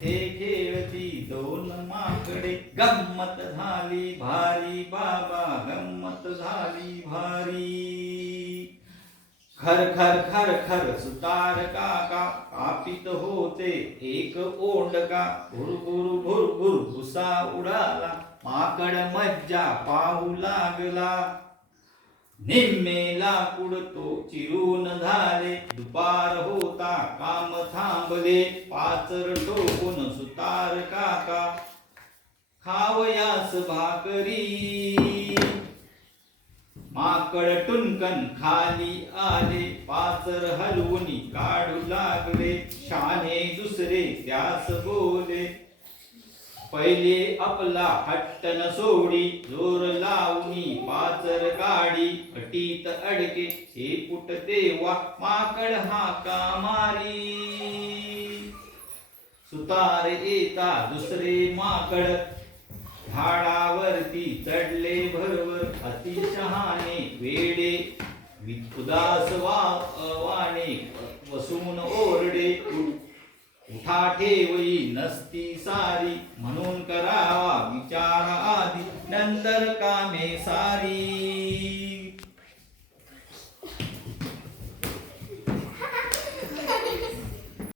हे खेळती दोन माकडे, गंमत झाली भारी बाबा, गंमत झाली भारी. खर खर खर खर सुतार काका कापित होते एक ओंडका. भुरभुर भुरभुर भुसा उडाला, माकड मज्जा पाहू लागला. निम्मे लाकूड तो चिरून झाले, दुपार होता काम थांबले. पाचर ठोकून सुतार काका खावयास भाकरी. माकड टुनकन खाली आले, पाचर हलवून काढू लागले. शाने दुसरे त्यास बोले, पहिले आपला हट्ट न सोडी. जोर लावणी पाचर काढी, फटीत अडके शेपूट देवा. माकड हाका मारी. सुतार येता दुसरे माकड, झाडावरती चढले भरवर. अतिशहाणे वेडे उदास वाणे वसून ओरडे. उठा ठेवई नसती सारी, म्हणून करावा विचार आधी, नंतर कामे सारी.